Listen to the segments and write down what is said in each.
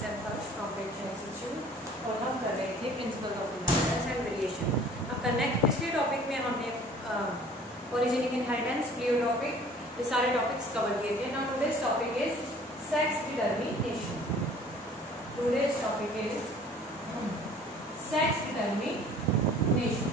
myself Harsh from Grade 10 section और हम कर रहे थे principle of inheritance and variation. अब कनेक्ट पिछले टॉपिक में हमने ओरिजिनिंग इनहेरिटेंस प्लियोटॉपिक ये सारे टॉपिक्स कवर किए थे। Now today's topic is sex determination. Today's topic is sex determination.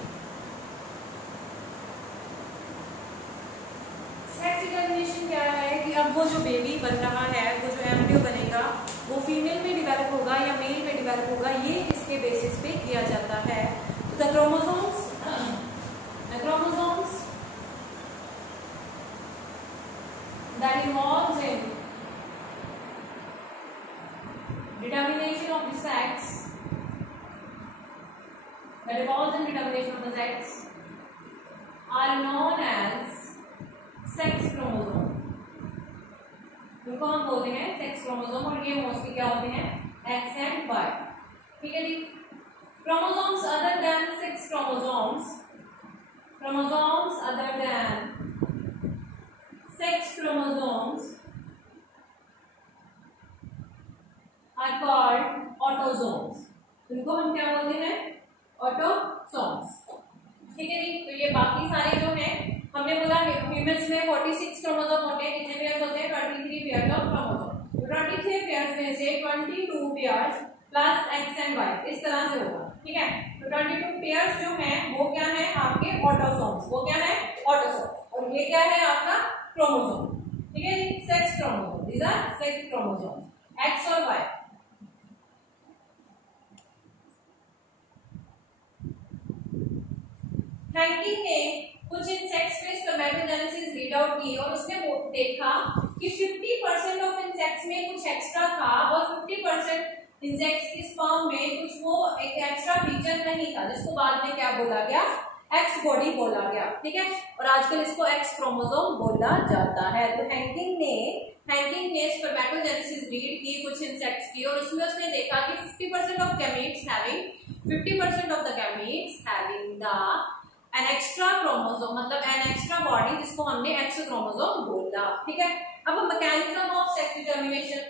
Sex determination क्या है कि अब वो जो बेबी बन रहा है, वो जो एम्ब्रियो बनेगा, वो फीमेल में डिवेलप होगा या मेल में डिवेलप होगा, ये किसके बेसिस पे किया जाता है? तो the chromosomes that involves in determination of the sex, are known as sex chromosome. इनको हम बोलते हैं सेक्स क्रोमोसोम और ये मोस्टली क्या होते हैं? X and Y. ठीक है जी। Chromosomes other than sex chromosomes other than sex chromosomes are called autosomes. इनको हम क्या बोलते हैं? ऑटोसोम्स। ठीक है जी। तो ये बाकी सारे जो हैं, हमने बोला फीमेल्स में 46 क्रोमोसोम होते हैं। कितने पेयर्स होते हैं? 23 पेयर्स ऑफ क्रोमोसोम। 23 पेयर्स में से 22 pairs plus X and Y इस तरह से होगा। ठीक है। तो 22 पेयर्स जो हैं वो क्या है? आपके ऑटोसोम्स। वो क्या है? ऑटोसोम। और ये क्या है? आपका क्रोमोसोम। ठीक है। Sex chromosome, these are sex chromosome, X और वाई। हैंकिंग ने कुछ इंसेक्ट्स पे स्पर्मेटोजेनेसिस रीड आउट की और उसने देखा कि 50% ऑफ इंसेक्ट्स में कुछ एक्स्ट्रा था और 50% इंसेक्ट्स के स्पर्म में कुछ वो एक एक्स्ट्रा फीचर नहीं था, जिसको बाद में क्या बोला गया? एक्स बॉडी बोला गया। ठीक है। और आजकल इसको एक्स क्रोमोसोम बोला जाता है। तो हैंकिंग ने स्पर्मेटोजेनेसिस रीड की कुछ इंसेक्ट्स की और उसमें उसने देखा कि 50% of gametes having the an extra chromosome, मतलब एन एक्स्ट्रा बॉडी, जिसको हमने एक्स क्रोमोसोम बोला। ठीक है। अब मैकेनिज्म ऑफ सेक्स डिटरमिनेशन,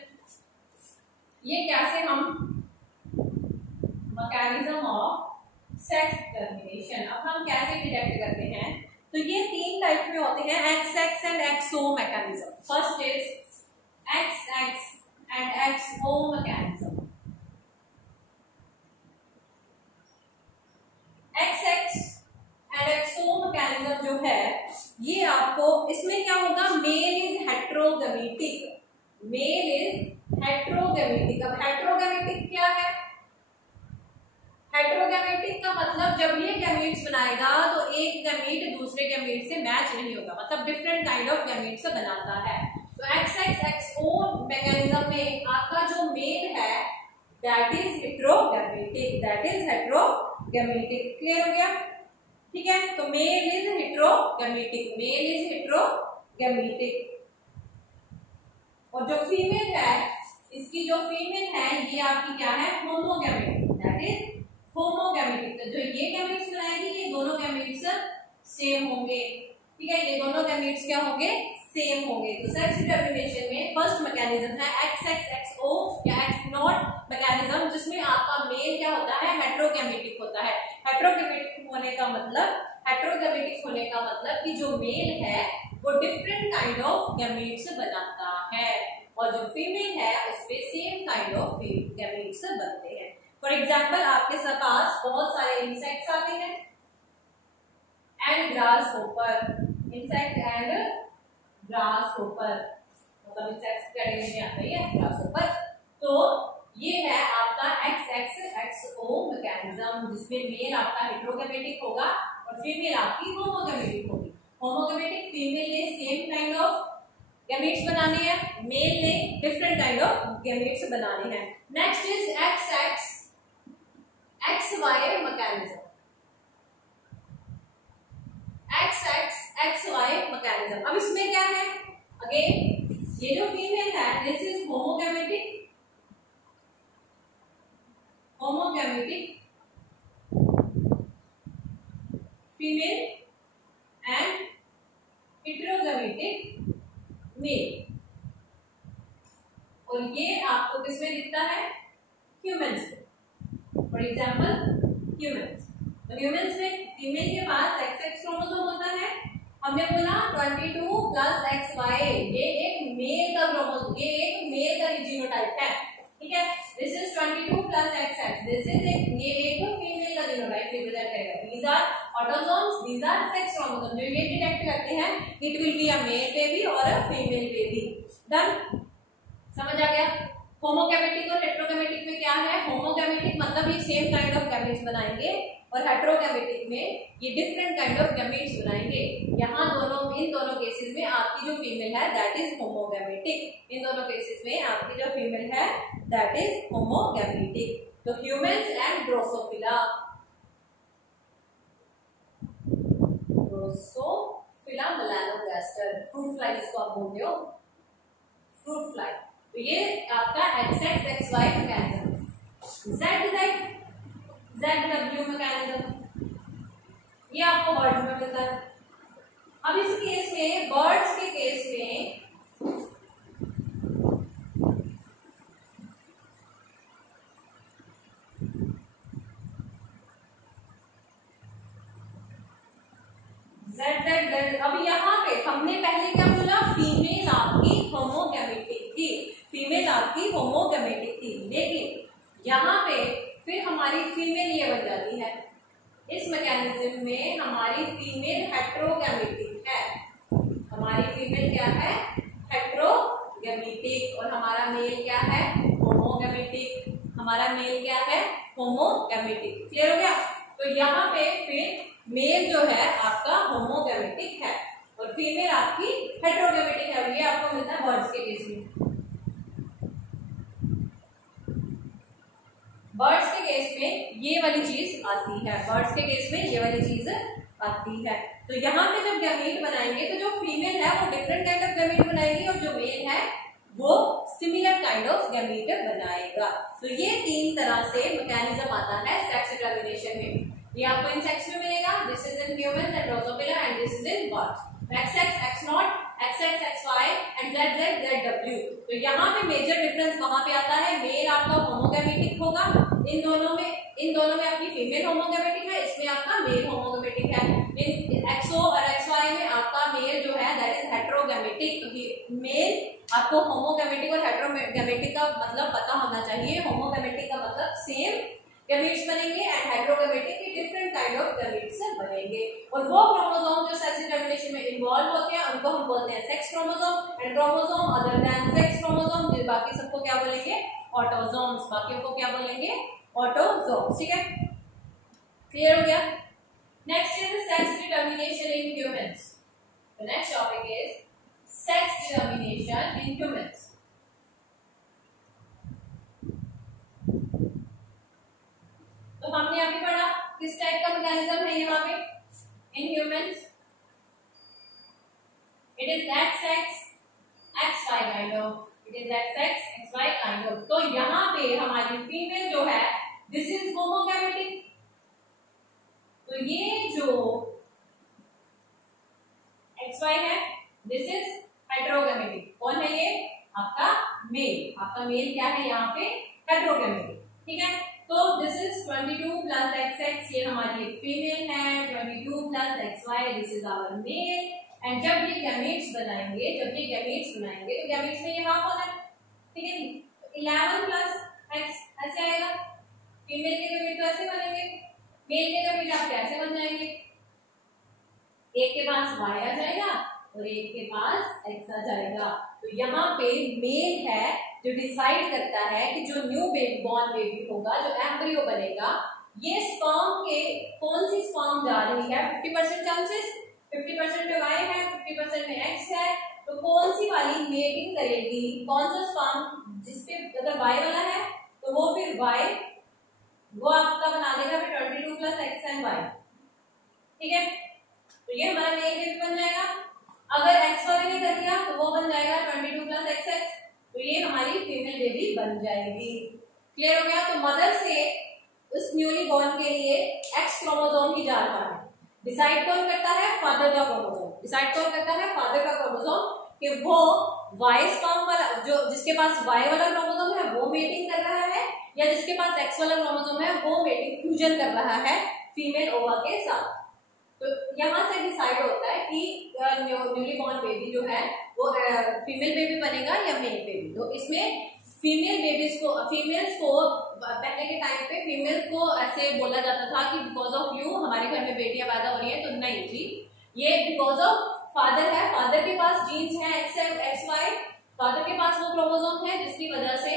ये कैसे हम मैकेनिज्म ऑफ सेक्स डिटरमिनेशन अब हम कैसे डिटेक्ट करते हैं? तो ये 3 टाइप में होते हैं, X X and XO mechanism. First is X X and XO mechanism. X X and XO mechanism जो है, ये आपको इसमें क्या होगा? Male is heterogametic. अब हेट्रोगैमेटिक क्या है? हेट्रोगैमेटिक का मतलब जब ये गैमीट्स बनाएगा तो एक गैमीट दूसरे गैमीट से मैच नहीं होगा, मतलब डिफरेंट काइंड ऑफ गैमीट से बनाता है। तो एक्स एक्स एक्सओ मैकेनिज्म में आपका जो मेल है दैट इज हेट्रोगैमेटिक, क्लियर हो गया? ठीक है। तो मेल इज हेट्रोगैमेटिक, और जो फीमेल है, इसकी जो फीमेल है ये आपकी क्या है? Homogametic, that is homogametic. तो जो ये गैमीट्स बनाएगी, ये दोनों गैमीट्स सेम होंगे। ठीक है। ये दोनों गैमीट्स क्या होंगे? सेम होंगे। तो सेक्स डिटरमिनेशन में फर्स्ट मैकेनिज्म है एक्स एक्स एक्सओ या एक्स नॉट मैकेनिज्म, जिसमें आपका मेल क्या होता है? हेट्रोगैमेटिक होता है। हेट्रोगैमेटिक होने का मतलब कि जो मेल है वो डिफरेंट काइंड ऑफ गैमीट्स बनाता है और जो फीमेल है उसपे सेम काइंड ऑफ गैमीट्स बनते हैं। फॉर एग्जाम्पल, आपके पास बहुत सारे इंसेक्ट्स आते हैं एंड ग्रासहोपर, मतलब इंसेक्ट्स कैटेगरी में आता है ग्रासहोपर। तो ये है आपका एक्स एक्स एक्सओ मैकेनिज्म, जिसमें मेल आपका हेट्रोगैमेटिक होगा और फीमेल आपकी होमोगैमेटिक होगी। होमोगैमेटिक फीमेल ने सेम काइंड ऑफ गैमीट्स बनाने हैं, मेल ने डिफरेंट काइंड ऑफ गैमीट्स बनाने हैं। Next is X X X Y mechanism. X X X Y mechanism. अब इसमें क्या है? अगेन ये जो फीमेल है this is homogametic female and heterogametic male. और ये आपको किसमें दिखता है? ह्यूमंस में। फॉर एग्जांपल ह्यूमंस, तो ह्यूमंस में फीमेल के पास XX क्रोमोसोम होता है। हमने बोला 22 प्लस XY, ये एक मेल का क्रोमोसोम, ये एक मेल का जीनोटाइप है, ठीक है। This is 22 plus XX, this is ये एक फीमेल का जीनोटाइप रिप्रेजेंट करेगा। These are autosomes, these are sex chromosome, जो ये डिटेक्ट करते हैं it will be a male baby और अ फीमेल बेबी। डन, समझ आ गया। होमोगैमेटिक और हेटेरोगैमेटिक में क्या है? होमोगैमेटिक मतलब ये सेम काइंड ऑफ गैमेट्स बनाएंगे और हेटेरोगैमेटिक में ये डिफरेंट काइंड ऑफ गैमेट्स बनाएंगे। यहाँ इन दोनों केसेस में आपकी जो फीमेल है दैट इज होमोगैमेटिक। इन दोनों केसेस में आपकी जो फीमेल है दैट इज होमोगैमेटिक। तो humans and Drosophila, Drosophila melanogaster, fruit fly जिसको आप बोलते हो, फ्रूट फ्लाई। तो ये आपका XX XY mechanism. ZW mechanism ये आपको बर्ड्स में मिलता है। अब इस केस में, बर्ड्स के केस में ZZ, अब यहाँ पे हमने पहले क्या बोला? फीमेल आपकी होमोगैमेटिक थी, फीमेल आपकी होमोगैमेटिक थी, लेकिन यहाँ पे फिर हमारी फीमेल ये बन जाती है। इस मैकेनिज्म में हमारी फीमेल हेटेरोगैमेटिक है, हमारी फीमेल क्या है? हेटेरोगैमेटिक, और हमारा मेल क्या है? होमोगैमेटिक। हमारा मेल क्या है? होमोगैमेटिक। क्लियर हो गया? तो यहाँ पे फिर मेल जो है आपका होमोगैमेटिक है और फीमेल आपकी हेटेरोगैमेटिक है, और ये आपको मिलता है बर्ड्स के केस में। बर्ड्स के केस में ये वाली चीज आती है, बर्ड्स के केस में ये वाली चीज आती है। तो यहाँ पे जब गैमीट बनाएंगे तो जो फीमेल है वो डिफरेंट काइंड ऑफ गैमीट बनाएगी और जो मेल है वो सिमिलर काइंड ऑफ गैमीट बनाएगा। तो ये तीन तरह से मैकेनिज्म आता है सेक्स डिटर्मिनेशन में। ये आपको इन सेक्स में मिलेगा, this is in human and Drosophila and this is in birds. XX X0, XX XY and ZZ ZW। तो यहाँ पे मेजर डिफरेंस वहां पे आता है, मेल आपका होमोगैमेटिक होगा, इन दोनों में आपकी फीमेल होमोगैमेटिक है, इसमें आपका मेल होमोगैमेटिक है। इन XO और XY में आपका मेल जो है दैट इज हेटेरोगैमेटिक। मेल आपको होमोगैमेटिक और हेटेरोगैमेटिक का मतलब पता होना चाहिए। होमोगैमेटिक का मतलब सेम गैमेट्स बनेंगे एंड हेटेरोगैमेटिक के डिफरेंट काइंड ऑफ गैमेट्स बनेंगे। और वो क्रोमोसोम जो सेक्स डिटर्मिनेशन में इन्वॉल्व होते हैं उनको हम बोलते हैं sex chromosome, and chromosome other than sex chromosome बाकी सबको क्या बोलेंगे? ऑटोसोम्स। बाकियों को क्या बोलेंगे? ऑटोसोम्स। ठीक है, क्लियर हो गया? Next is sex determination in humans. The next topic is sex determination in humans. तो हमने अभी पढ़ा किस टाइप का मैकेनिज्म है यहाँ पे in humans. It is XX XY kind of, it is XX XY kind of. तो यहाँ पे हमारी फीमेल जो है दिस इज होमोगैमेटिक। तो ये जो XY है दिस इज हेटेरोगैमेटिक। कौन है ये? आपका मेल। आपका मेल क्या है यहाँ पे? हेटेरोगैमेटिक। ठीक है, तो दिस इज 22 प्लस XX, ये हमारी एक फीमेल है, 22 plus XY this is our male. And जब ये गैमेट्स बनाएंगे, तो गैमेट्स में ये हाफ होना है, ठीक है। 11 प्लस X ऐसे आएगा, फीमेल के गैमेट तो ऐसे बनेंगे, मेल के गैमेट आप कैसे बन जाएंगे? एक के पास Y आ जाएगा और एक के पास X आ जाएगा। तो यहाँ पे मेल है जो डिसाइड करता है कि जो न्यू बॉर्न बेबी होगा, जो एम्ब्रियो बनेगा, ये स्पर्म के कौन सी स्पर्म जा रही है? 50% चांसेस, 50% में Y है, 50% में X है। तो कौन सी वाली मेटिंग करेगी? कौन सा स्पर्म जिसपे अगर Y वाला है तो वो फिर Y वो आपका बना देगा फिर 22 प्लस X एंड Y। ठीक है, तो ये हमारा मेल बेबी बन जाएगा। अगर X वाले ने कर दिया तो वो बन जाएगा 22 प्लस XX, तो ये हमारी फीमेल बेबी बन जाएगी। क्लियर हो गया? तो मदर से उस न्यूली बॉर्न के लिए X क्रोमोसोम ही जा रहा है। डिसाइड कौन करता है? फादर का क्रोमोसोम। डिसाइड कौन करता है? फादर का क्रोमोसोम, कि वो Y स्पर्म वाला जो जिसके पास Y वाला क्रोमोसोम है वो मेटिंग कर रहा है या जिसके पास एक्स वाला क्रोमोसोम है वो मेटिंग फ्यूजन कर रहा है फीमेल ओवा के साथ। तो यहाँ से डिसाइड होता है कि न्यूली बॉर्न बेबी जो है वो फीमेल बेबी बनेगा या मेल बेबी। तो इसमें फीमेल्स को पहले के टाइम पे फीमेल्स को ऐसे बोला जाता था कि बिकॉज ऑफ यू हमारे घर में बेटियां पैदा हो रही हैं। तो नहीं जी, ये बिकॉज ऑफ फादर है, फादर के पास जीन्स है XY, फादर के पास वो क्रोमोसोम है जिसकी वजह से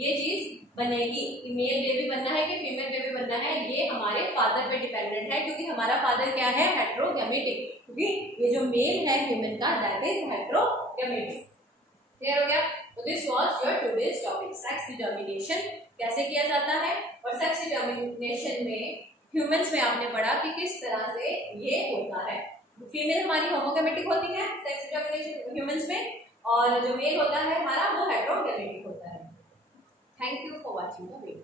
ये चीज बनेगी। मेल बेबी बनना है कि फीमेल बेबी बनना है ये हमारे फादर पे डिपेंडेंट है, क्योंकि हमारा फादर क्या है, हेटेरोगैमेटिक, क्योंकि ये जो मेल है ह्यूमन का दैट इज हेटेरोगैमेटिक। क्लियर हो गया? तो this was your today's topic, sex determination कैसे किया जाता है। और सेक्स डिटर्मिनेशन में ह्यूमंस में आपने पढ़ा कि किस तरह से ये होता है। फीमेल हमारी होमोगैमेटिक होती है सेक्स डिटर्मिनेशन ह्यूमंस में, और जो मेल होता है हमारा वो हेटेरोगैमेटिक होता है। Thank you for watching the video.